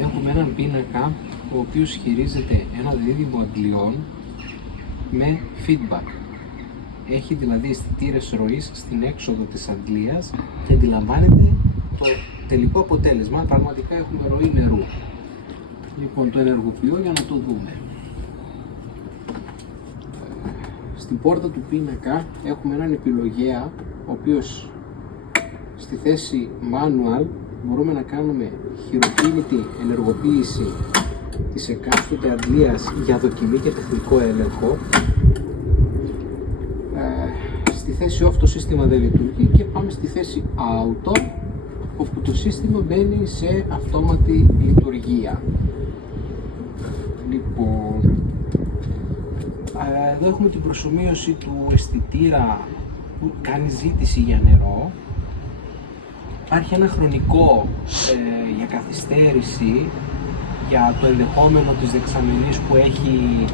έχουμε έναν πίνακα ο οποίος χειρίζεται ένα δίδυμο αντλιών με feedback. Έχει δηλαδή αισθητήρες ροής στην έξοδο της αντλίας και αντιλαμβάνεται το τελικό αποτέλεσμα. Πραγματικά έχουμε ροή νερού. Λοιπόν, το ενεργοποιώ για να το δούμε. Στην πόρτα του πίνακα έχουμε έναν επιλογέα, ο οποίος στη θέση manual μπορούμε να κάνουμε χειροκίνητη ενεργοποίηση της εκάστοτε αντλίας για δοκιμή και τεχνικό έλεγχο. Στη θέση off το σύστημα δεν λειτουργεί και πάμε στη θέση auto, όπου το σύστημα μπαίνει σε αυτόματη λειτουργία. Λοιπόν, εδώ έχουμε την προσομοίωση του αισθητήρα που κάνει ζήτηση για νερό. Υπάρχει ένα χρονικό για καθυστέρηση για το ενδεχόμενο της δεξαμενής που έχει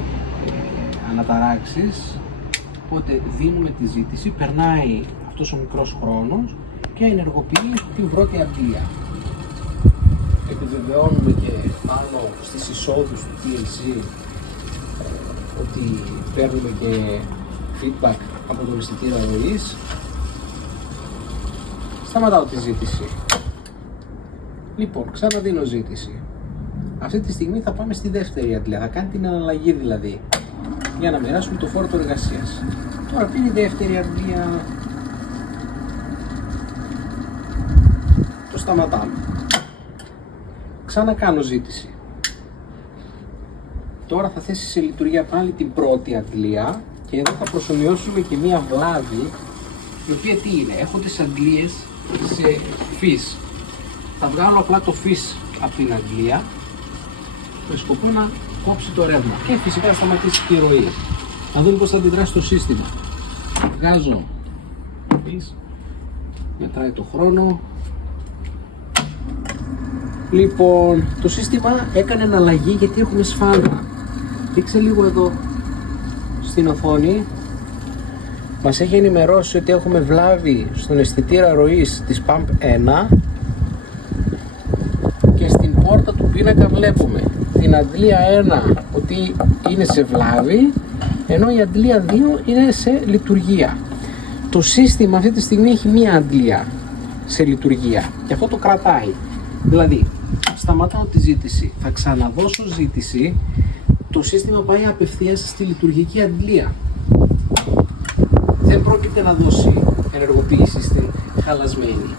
αναταράξεις. Οπότε δίνουμε τη ζήτηση, περνάει αυτός ο μικρός χρόνος και ενεργοποιεί την πρώτη αντλία. Επιβεβαιώνουμε και πάνω στις εισόδους του PLC ότι παίρνουμε και feedback από τον αισθητήρα ροής. Σταματάω τη ζήτηση. Λοιπόν, ξαναδίνω ζήτηση. Αυτή τη στιγμή θα πάμε στη δεύτερη αντλία, θα κάνει την αναλλαγή δηλαδή, για να μοιράσουμε το φόρτο εργασίας. Τώρα πήρε η δεύτερη αντλία. Το σταματάμε. Ξανακάνω ζήτηση. Τώρα θα θέσει σε λειτουργία πάλι την πρώτη αντλία και εδώ θα προσομοιώσουμε και μία βλάβη, η οποία τι είναι, έχω τις αντλίες σε φύς. Θα βγάλω απλά το φύς από την αντλία με σκοπό να κόψει το ρεύμα και φυσικά θα σταματήσει τη ροή. Να δούμε πώς θα αντιδράσει το σύστημα. Βγάζω φύς, μετράει το χρόνο. Λοιπόν, το σύστημα έκανε αναλλαγή γιατί έχουμε σφάλμα. Δείξε λίγο εδώ στην οθόνη. Μας έχει ενημερώσει ότι έχουμε βλάβη στον αισθητήρα ροής της Pump 1 και στην πόρτα του πίνακα βλέπουμε την αντλία 1 ότι είναι σε βλάβη, ενώ η αντλία 2 είναι σε λειτουργία. Το σύστημα αυτή τη στιγμή έχει μία αντλία σε λειτουργία και αυτό το κρατάει. Δηλαδή, σταματάω τη ζήτηση, θα ξαναδώσω ζήτηση, το σύστημα πάει απευθείας στη λειτουργική αντλία. Δεν πρόκειται να δώσει ενεργοποίηση στην χαλασμένη.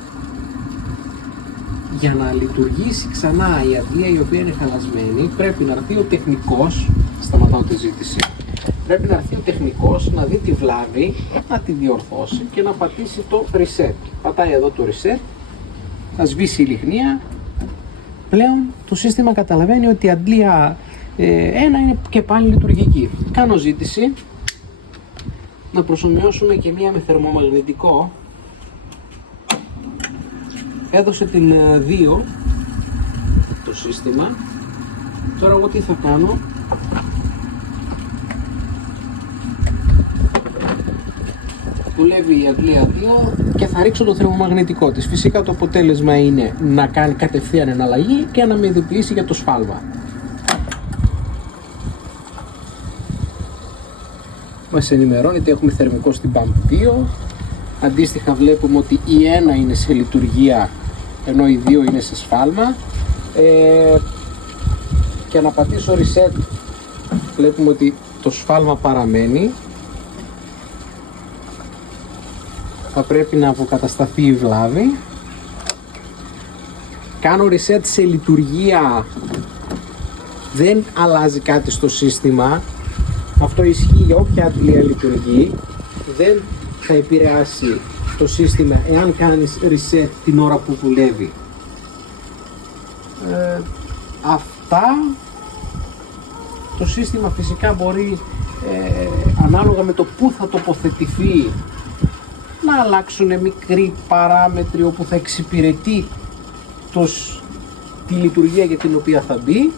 Για να λειτουργήσει ξανά η αντλία η οποία είναι χαλασμένη, πρέπει να έρθει ο τεχνικός, σταματάω τη ζήτηση, πρέπει να έρθει ο τεχνικός να δει τη βλάβη, να τη διορθώσει και να πατήσει το reset. Πατάει εδώ το reset, θα σβήσει η λιχνία. Πλέον το σύστημα καταλαβαίνει ότι η αντλία 1 είναι και πάλι λειτουργική. Κάνω ζήτηση να προσομοιώσουμε και μία με θερμομαγνητικό. Έδωσε την 2 το σύστημα. Τώρα εγώ τι θα κάνω? Δουλεύει η αντλία 2 και θα ρίξω το θερμομαγνητικό της. Φυσικά το αποτέλεσμα είναι να κάνει κατευθείαν εναλλαγή και να με ειδοποιήσει για το σφάλμα. Μας ενημερώνει ότι έχουμε θερμικό στην Pump 2. Αντίστοιχα βλέπουμε ότι η 1 είναι σε λειτουργία ενώ η 2 είναι σε σφάλμα. Και να πατήσω reset βλέπουμε ότι το σφάλμα παραμένει. Θα πρέπει να αποκατασταθεί η βλάβη. Κάνω reset σε λειτουργία, δεν αλλάζει κάτι στο σύστημα. Αυτό ισχύει για όποια αντλία λειτουργεί. Δεν θα επηρεάσει το σύστημα εάν κάνεις reset την ώρα που δουλεύει. Αυτά. Το σύστημα φυσικά μπορεί ανάλογα με το που θα τοποθετηθεί να αλλάξουν μικροί παράμετροι όπου θα εξυπηρετεί τη λειτουργία για την οποία θα μπει.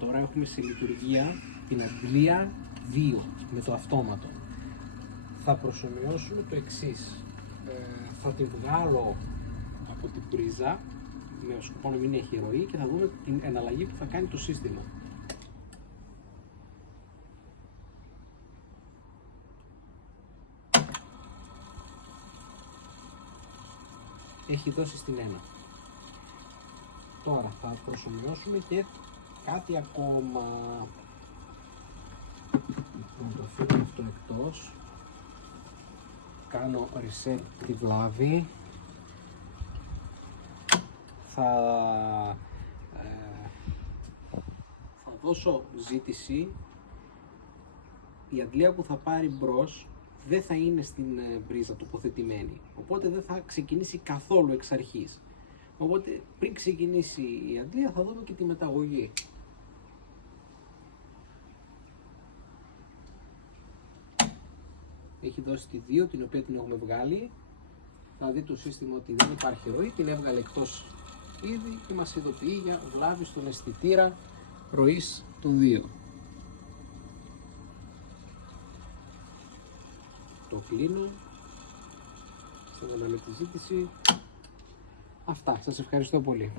Τώρα έχουμε σε λειτουργία την αντλία 2 με το αυτόματο. Θα προσομοιώσουμε το εξής. Θα την βγάλω από την πρίζα, με σκοπό να μην έχει ροή και θα δούμε την εναλλαγή που θα κάνει το σύστημα. Έχει δώσει στην 1. Τώρα θα προσωμιώσουμε και κάτι ακόμα. Λοιπόν, το φύγω αυτό εκτός. Κάνω reset τη βλάβη. Θα δώσω ζήτηση. Η αντλία που θα πάρει μπρος δεν θα είναι στην πρίζα τοποθετημένη, οπότε δεν θα ξεκινήσει καθόλου εξ αρχής. Οπότε πριν ξεκινήσει η αντλία θα δούμε και τη μεταγωγή. Έχει δώσει τη 2, την οποία την έχουμε βγάλει. Θα δει το σύστημα ότι δεν υπάρχει ροή, την έβγαλε εκτός ήδη και μας ειδοποιεί για βλάβη στον αισθητήρα ροής του 2. Το κλείνω. Στέλνω με τη ζήτηση. Αυτά. Σας ευχαριστώ πολύ.